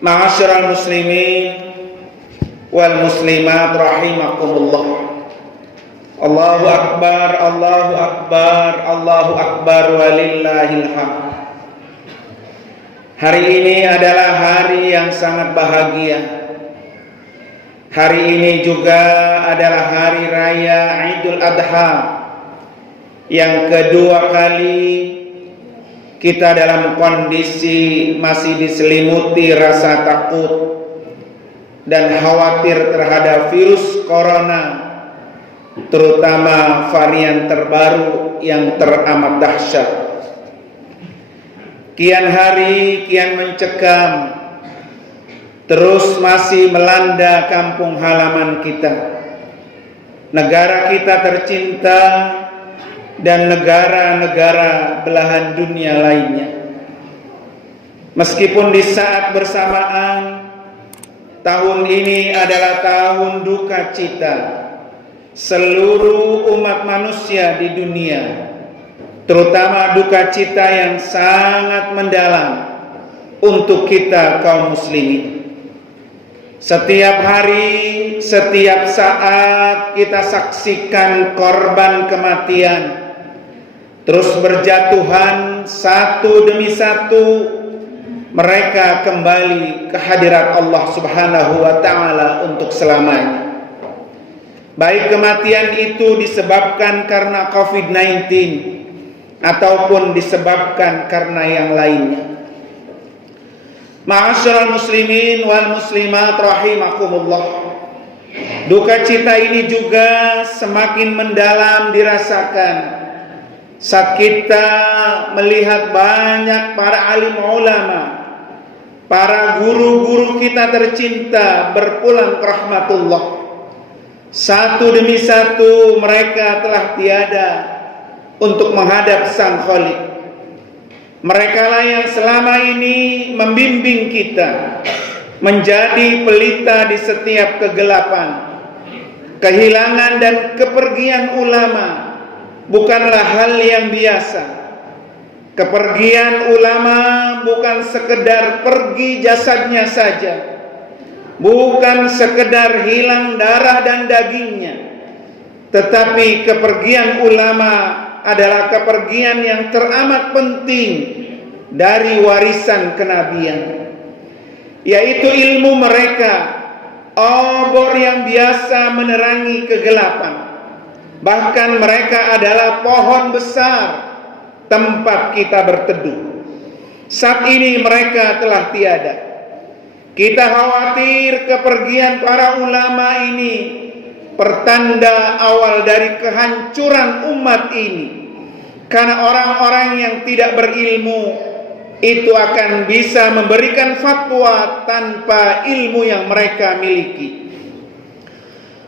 Ma'asyiral muslimin wal muslimat rahimakumullah. Allahu akbar, Allahu akbar, Allahu akbar walillahil hamd. Hari ini adalah hari yang sangat bahagia. Hari ini juga adalah hari raya Idul Adha, yang kedua kali kita dalam kondisi masih diselimuti rasa takut dan khawatir terhadap virus corona, terutama varian terbaru yang teramat dahsyat. Kian hari kian mencekam, terus masih melanda kampung halaman kita, negara kita tercinta, dan negara-negara belahan dunia lainnya. Meskipun di saat bersamaan tahun ini adalah tahun duka cita seluruh umat manusia di dunia, terutama duka cita yang sangat mendalam untuk kita kaum muslimin. Setiap hari, setiap saat kita saksikan korban kematian terus berjatuhan satu demi satu. Mereka kembali ke hadirat Allah Subhanahu wa ta'ala untuk selamanya. Baik kematian itu disebabkan karena COVID-19 ataupun disebabkan karena yang lainnya. Ma'asyiral muslimin wal muslimat rahimakumullah. Duka cita ini juga semakin mendalam dirasakan saat kita melihat banyak para alim ulama, para guru-guru kita tercinta berpulang ke rahmatullah. Satu demi satu mereka telah tiada untuk menghadap Sang Khalik. Mereka lah yang selama ini membimbing kita menjadi pelita di setiap kegelapan. Kehilangan dan kepergian ulama bukanlah hal yang biasa. Kepergian ulama bukan sekedar pergi jasadnya saja, bukan sekedar hilang darah dan dagingnya, tetapi kepergian ulama adalah kepergian yang teramat penting dari warisan kenabian, yaitu ilmu mereka, obor yang biasa menerangi kegelapan. Bahkan mereka adalah pohon besar tempat kita berteduh. Saat ini mereka telah tiada. Kita khawatir kepergian para ulama ini pertanda awal dari kehancuran umat ini, karena orang-orang yang tidak berilmu itu akan bisa memberikan fatwa tanpa ilmu yang mereka miliki.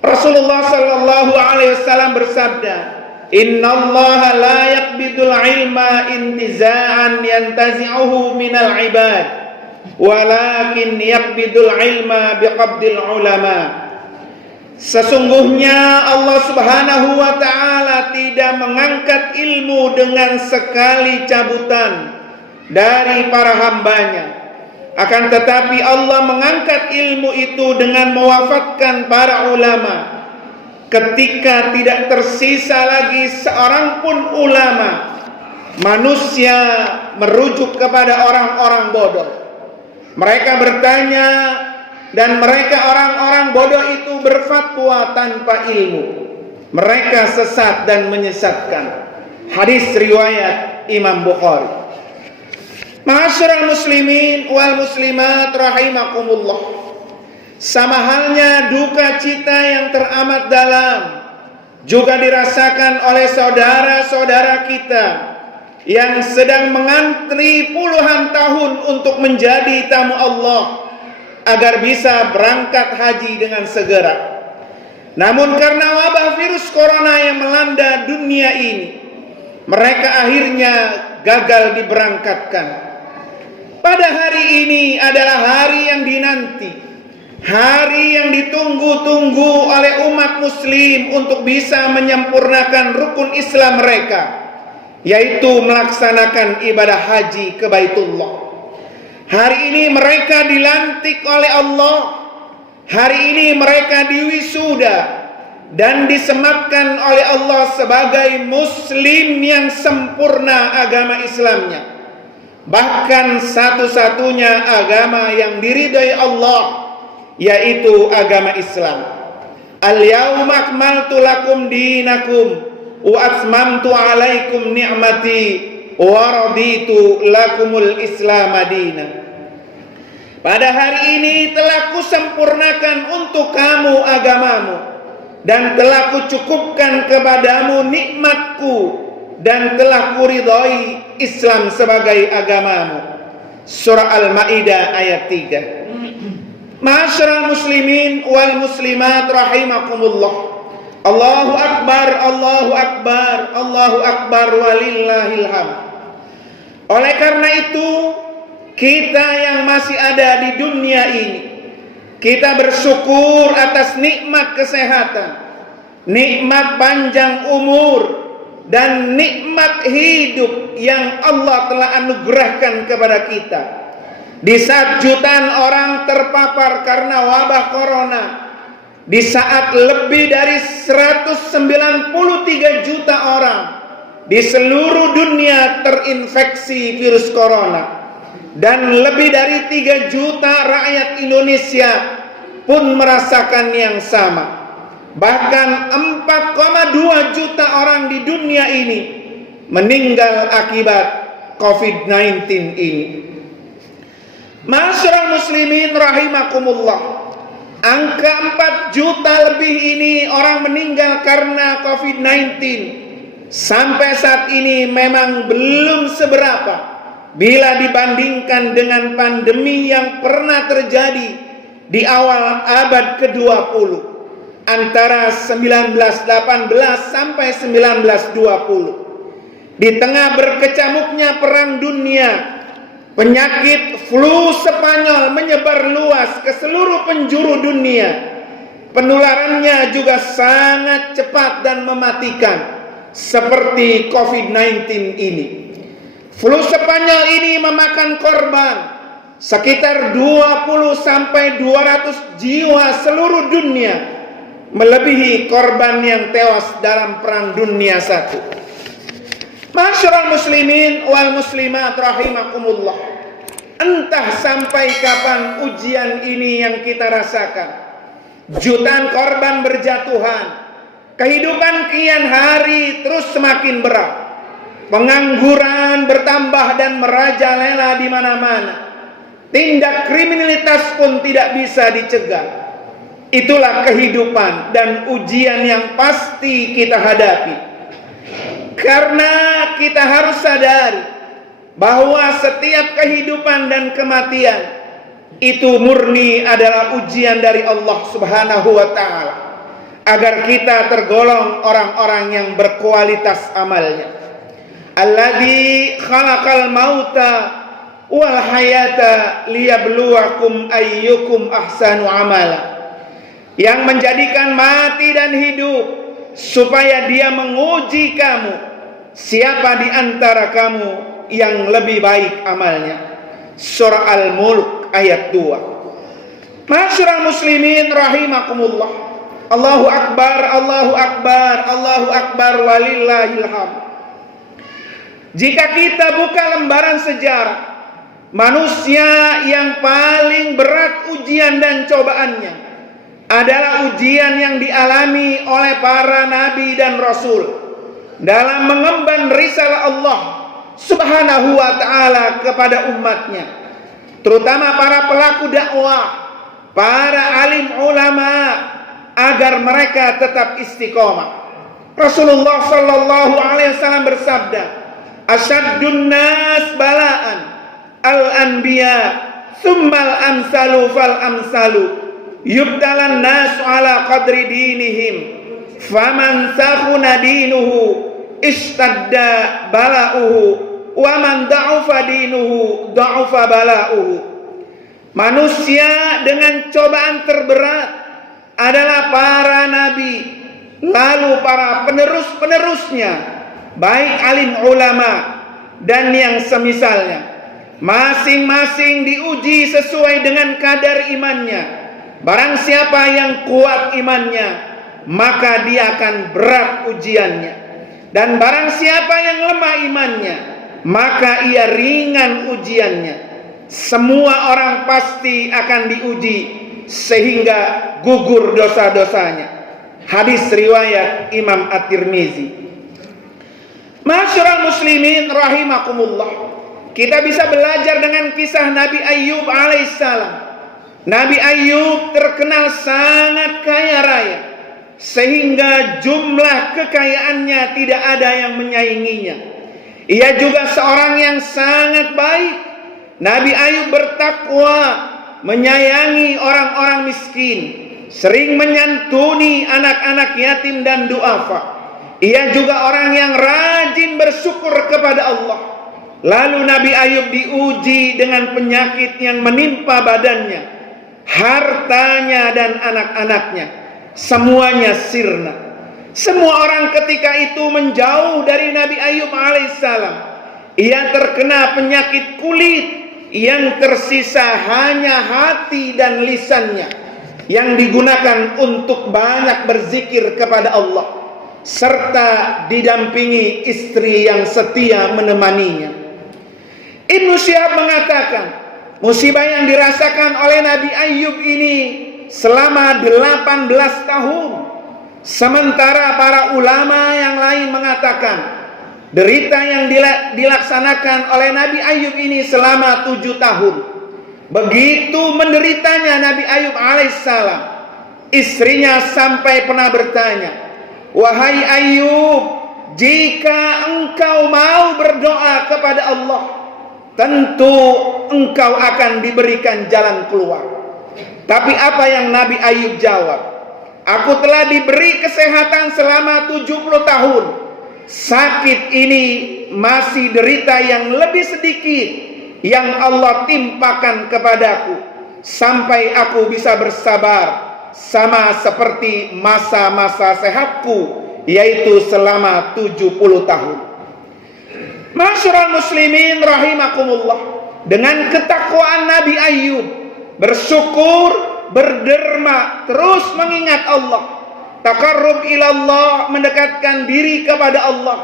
Rasulullah sallallahu alaihi wasallam bersabda, "Innallaha la yaqbidul ilma intiza'an yantazi'uhu minal ibad, walakin yaqbidul ilma biqabdil ulama." Sesungguhnya Allah Subhanahu wa ta'ala tidak mengangkat ilmu dengan sekali cabutan dari para hambanya. Akan tetapi Allah mengangkat ilmu itu dengan mewafatkan para ulama. Ketika tidak tersisa lagi seorang pun ulama, manusia merujuk kepada orang-orang bodoh. Mereka bertanya, dan mereka orang-orang bodoh itu berfatwa tanpa ilmu. Mereka sesat dan menyesatkan. Hadis riwayat Imam Bukhari. Ma'asyiral muslimin wal muslimat rahimakumullah. Sama halnya duka cita yang teramat dalam juga dirasakan oleh saudara-saudara kita yang sedang mengantri puluhan tahun untuk menjadi tamu Allah agar bisa berangkat haji dengan segera. Namun karena wabah virus corona yang melanda dunia ini, mereka akhirnya gagal diberangkatkan. Pada hari ini adalah hari yang dinanti, hari yang ditunggu-tunggu oleh umat muslim untuk bisa menyempurnakan rukun Islam mereka, yaitu melaksanakan ibadah haji ke Baitullah. Hari ini mereka dilantik oleh Allah. Hari ini mereka diwisuda dan disematkan oleh Allah sebagai muslim yang sempurna agama Islamnya. Bahkan satu-satunya agama yang diridhai Allah, yaitu agama Islam. Al-yawma akmaltu lakum dinakum wa atmamtu alaikum ni'mati wa raditu lakumul Islam madina. Pada hari ini telah kusempurnakan untuk kamu agamamu, dan telah kucukupkan kepadamu nikmatku, dan telah kuridhai Islam sebagai agamamu. Surah Al-Maidah ayat 3. Ma'asyiral muslimin wal muslimat rahimakumullah. Allahu akbar, Allahu akbar, Allahu akbar walillahil hamd. Oleh karena itu, kita yang masih ada di dunia ini, kita bersyukur atas nikmat kesehatan, nikmat panjang umur, dan nikmat hidup yang Allah telah anugerahkan kepada kita. Di saat jutaan orang terpapar karena wabah corona, di saat lebih dari 193 juta orang di seluruh dunia terinfeksi virus corona, dan lebih dari 3 juta rakyat Indonesia pun merasakan yang sama. Bahkan 4,2 juta orang di dunia ini meninggal akibat COVID-19 ini. Ma'asyiral muslimin rahimakumullah. Angka 4 juta lebih ini orang meninggal karena COVID-19 sampai saat ini memang belum seberapa bila dibandingkan dengan pandemi yang pernah terjadi di awal abad ke-20 antara 1918 sampai 1920. Di tengah berkecamuknya perang dunia, penyakit flu Spanyol menyebar luas ke seluruh penjuru dunia. Penularannya juga sangat cepat dan mematikan seperti COVID-19 ini. Flu Spanyol ini memakan korban sekitar 20 sampai 200 jiwa seluruh dunia, melebihi korban yang tewas dalam perang dunia I. Ma'asyiral muslimin wal muslimat rahimakumullah. Entah sampai kapan ujian ini yang kita rasakan. Jutaan korban berjatuhan. Kehidupan kian hari terus semakin berat. Pengangguran bertambah dan merajalela di mana-mana. Tindak kriminalitas pun tidak bisa dicegah. Itulah kehidupan dan ujian yang pasti kita hadapi. Karena kita harus sadari bahwa setiap kehidupan dan kematian itu murni adalah ujian dari Allah Subhanahu wa ta'ala, agar kita tergolong orang-orang yang berkualitas amalnya. Alladzi khalaqal mauta wal hayata liyabluwakum ayyukum ahsanu amala. Yang menjadikan mati dan hidup supaya Dia menguji kamu, siapa di antara kamu yang lebih baik amalnya. Surah Al-Mulk ayat 2. Ma'asyiral muslimin rahimakumullah. Allahu akbar, Allahu akbar, Allahu akbar walillahil hamd. Jika kita buka lembaran sejarah, manusia yang paling berat ujian dan cobaannya adalah ujian yang dialami oleh para nabi dan rasul dalam mengemban risalah Allah Subhanahu wa ta'ala kepada umatnya, terutama para pelaku dakwah, para alim ulama, agar mereka tetap istiqomah. Rasulullah sallallahu alaihi wasallam bersabda, "Asyaddun nas bala'an al-anbiya, tsummal amsalu fal amsalu, yubtalan nasu ala qadri dinihim, faman sakhuna dinuhu istadda bala'uhu, wa man da'ufa dinuhu da'ufa bala'uhu." Manusia dengan cobaan terberat adalah para nabi, lalu para penerus-penerusnya, baik alim ulama dan yang semisalnya. Masing-masing diuji sesuai dengan kadar imannya. Barang siapa yang kuat imannya, maka dia akan berat ujiannya. Dan barang siapa yang lemah imannya, maka ia ringan ujiannya. Semua orang pasti akan diuji sehingga gugur dosa-dosanya. Hadis riwayat Imam At-Tirmizi. Ma'asyiral muslimin rahimakumullah. Kita bisa belajar dengan kisah Nabi Ayyub alaihissalam. Nabi Ayyub terkenal sangat kaya raya, sehingga jumlah kekayaannya tidak ada yang menyainginya. Ia juga seorang yang sangat baik. Nabi Ayyub bertakwa, menyayangi orang-orang miskin, sering menyantuni anak-anak yatim dan duafa. Ia juga orang yang rajin bersyukur kepada Allah. Lalu Nabi Ayyub diuji dengan penyakit yang menimpa badannya, hartanya dan anak-anaknya, semuanya sirna. Semua orang ketika itu menjauh dari Nabi Ayyub alaihissalam. Ia terkena penyakit kulit, yang tersisa hanya hati dan lisannya yang digunakan untuk banyak berzikir kepada Allah, serta didampingi istri yang setia menemaninya. Ibnu Syihab mengatakan, musibah yang dirasakan oleh Nabi Ayyub ini selama 18 tahun. Sementara para ulama yang lain mengatakan, derita yang dilaksanakan oleh Nabi Ayyub ini selama 7 tahun. Begitu menderitanya Nabi Ayyub alaihissalam, istrinya sampai pernah bertanya, "Wahai Ayyub, jika engkau mau berdoa kepada Allah, tentu engkau akan diberikan jalan keluar." Tapi apa yang Nabi Ayyub jawab? "Aku telah diberi kesehatan selama 70 tahun. Sakit ini masih derita yang lebih sedikit yang Allah timpakan kepadaku, sampai aku bisa bersabar sama seperti masa-masa sehatku, yaitu selama 70 tahun. Ma'asyiral muslimin rahimakumullah. Dengan ketakwaan Nabi Ayyub, bersyukur, berderma, terus mengingat Allah, taqarrub ilallah, mendekatkan diri kepada Allah,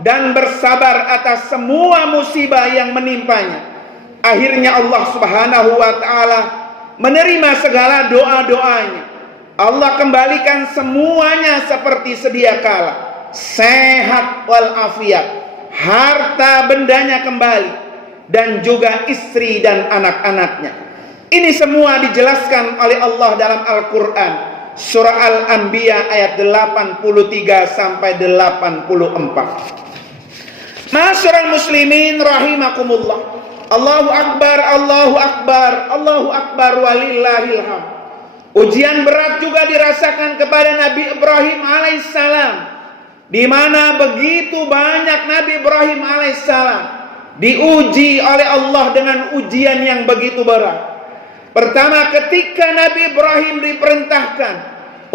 dan bersabar atas semua musibah yang menimpanya. Akhirnya Allah subhanahu wa ta'ala menerima segala doa-doanya. Allah kembalikan semuanya seperti sedia kala, sehat walafiat, harta bendanya kembali, dan juga istri dan anak-anaknya. Ini semua dijelaskan oleh Allah dalam Al-Quran, surah Al-Anbiya ayat 83 sampai 84. Ma'asyiral muslimin rahimakumullah. Allahu Akbar, Allahu Akbar, Allahu Akbar walillahil hamd. Ujian berat juga dirasakan kepada Nabi Ibrahim alaihissalam, di mana begitu banyak Nabi Ibrahim alaihissalam diuji oleh Allah dengan ujian yang begitu berat. Pertama, ketika Nabi Ibrahim diperintahkan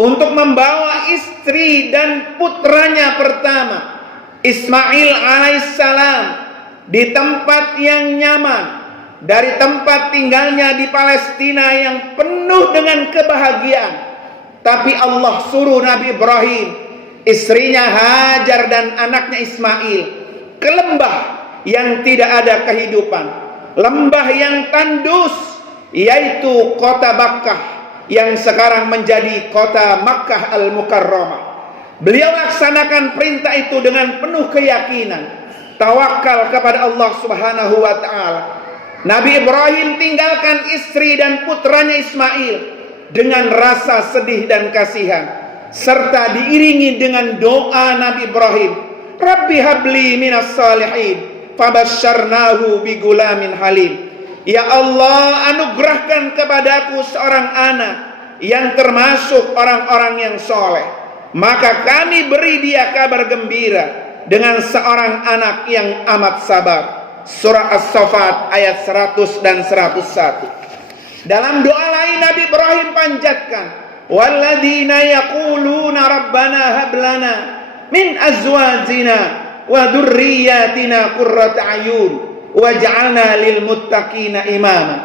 untuk membawa istri dan putranya pertama, Ismail alaihissalam, di tempat yang nyaman dari tempat tinggalnya di Palestina yang penuh dengan kebahagiaan. Tapi Allah suruh Nabi Ibrahim, istrinya Hajar dan anaknya Ismail ke lembah yang tidak ada kehidupan, lembah yang tandus, yaitu kota Makkah yang sekarang menjadi kota Makkah Al-Mukarramah. Beliau laksanakan perintah itu dengan penuh keyakinan, tawakal kepada Allah subhanahu wa ta'ala. Nabi Ibrahim tinggalkan istri dan putranya Ismail dengan rasa sedih dan kasihan, serta diiringi dengan doa Nabi Ibrahim, Rabbi habli minas salihin, fabasyarnahu bigulamin halim. Ya Allah, anugerahkan kepadaku seorang anak yang termasuk orang-orang yang soleh, maka kami beri dia kabar gembira dengan seorang anak yang amat sabar. Surah As-Saffat ayat 100 dan 101. Dalam doa lain Nabi Ibrahim panjatkan, walladzina yaquluna rabbana hab lana min azwajina wa dzurriyyatina qurrata ayun waj'alna lil muttaqina imama.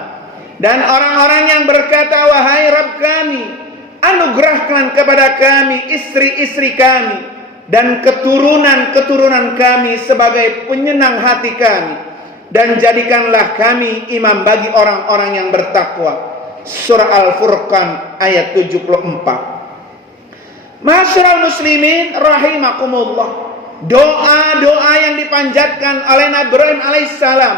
Dan orang-orang yang berkata, wahai Rabb kami, anugerahkan kepada kami istri-istri kami dan keturunan-keturunan kami sebagai penyenang hati kami, dan jadikanlah kami imam bagi orang-orang yang bertakwa. Surah Al-Furqan ayat 74. Masyarul muslimin rahimakumullah, doa-doa yang dipanjatkan oleh Nabi Ibrahim alaihissalam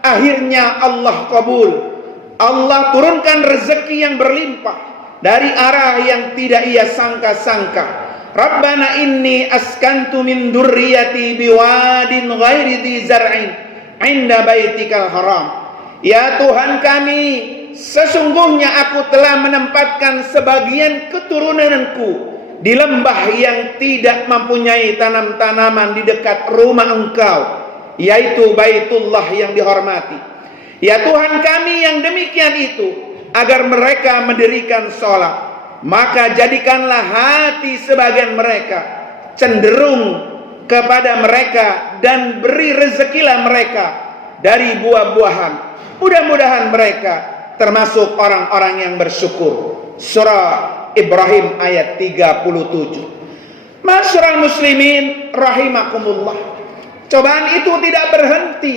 akhirnya Allah kabul. Allah turunkan rezeki yang berlimpah dari arah yang tidak ia sangka-sangka. Rabbana inni askantu min dzurriyyati biwadin ghairi dzi zar'in 'inda baitikal haram. Ya Tuhan kami, sesungguhnya aku telah menempatkan sebagian keturunanku di lembah yang tidak mempunyai tanam-tanaman di dekat rumah Engkau, yaitu Baitullah yang dihormati. Ya Tuhan kami yang demikian itu, agar mereka mendirikan sholat, maka jadikanlah hati sebagian mereka cenderung kepada mereka, dan beri rezekilah mereka dari buah-buahan. Mudah-mudahan mereka termasuk orang-orang yang bersyukur. Surah Ibrahim ayat 37. Masyarul muslimin rahimakumullah, cobaan itu tidak berhenti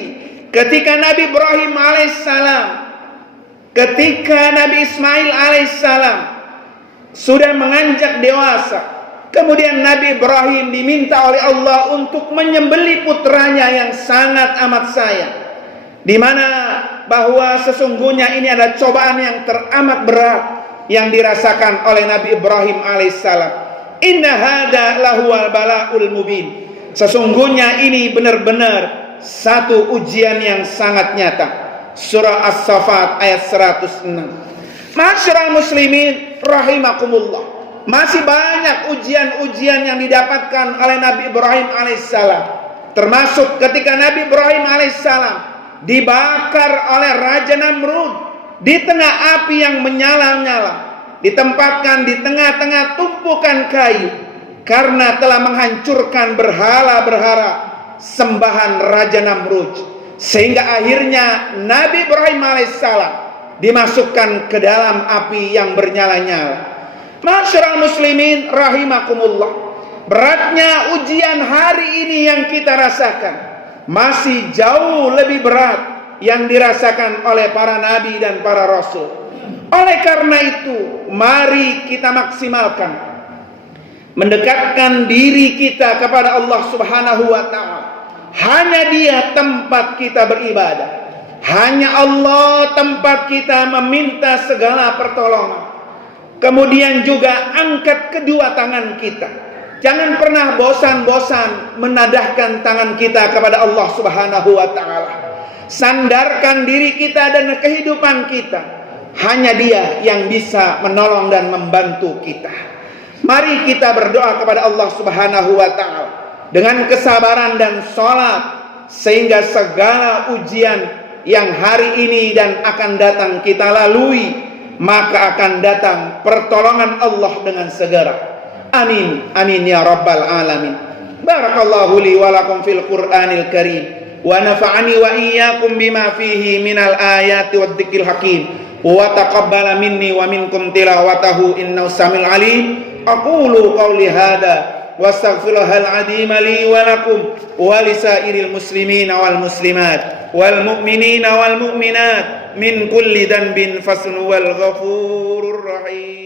ketika Nabi Ibrahim alaihissalam, ketika Nabi Ismail alaihissalam sudah menganjak dewasa, kemudian Nabi Ibrahim diminta oleh Allah untuk menyembelih putranya yang sangat amat sayang, di mana bahwa sesungguhnya ini adalah cobaan yang teramat berat yang dirasakan oleh Nabi Ibrahim alaihissalam. Inna hada lahuwal bala'ul mubin. Sesungguhnya ini benar-benar satu ujian yang sangat nyata. Surah As-Saffat ayat 106. Masyarul muslimin rahimakumullah, masih banyak ujian-ujian yang didapatkan oleh Nabi Ibrahim alaihissalam, termasuk ketika Nabi Ibrahim alaihissalam dibakar oleh Raja Namrud di tengah api yang menyala-nyala, ditempatkan di tengah-tengah tumpukan kayu karena telah menghancurkan berhala-berhala sembahan Raja Namrud, sehingga akhirnya Nabi Ibrahim alaihissalam dimasukkan ke dalam api yang bernyala-nyala. Masyarul muslimin rahimakumullah, beratnya ujian hari ini yang kita rasakan masih jauh lebih berat yang dirasakan oleh para nabi dan para rasul. Oleh karena itu, mari kita maksimalkan mendekatkan diri kita kepada Allah Subhanahu wa ta'ala. Hanya Dia tempat kita beribadah, hanya Allah tempat kita meminta segala pertolongan. Kemudian juga angkat kedua tangan kita, jangan pernah bosan-bosan menadahkan tangan kita kepada Allah Subhanahu wa ta'ala. Sandarkan diri kita dan kehidupan kita, hanya Dia yang bisa menolong dan membantu kita. Mari kita berdoa kepada Allah Subhanahu wa ta'ala dengan kesabaran dan sholat, sehingga segala ujian yang hari ini dan akan datang kita lalui, maka akan datang pertolongan Allah dengan segera. Amin, amin ya rabbal alamin. Barakallahu li wa lakum fil Qur'anil karim, wa nafa'ani wa iyyakum bima fihi minal ayati wad dzikril hakim, wa taqabbala minni wa minkum tilawatahu innahu samil alim. Aqulu qawli hadha wastaghfirullahal azim li wa lakum wa lisairil muslimina wal muslimat wal mu'minina wal mu'minat min kulli dhanbin fasnu wal ghafurur rahim.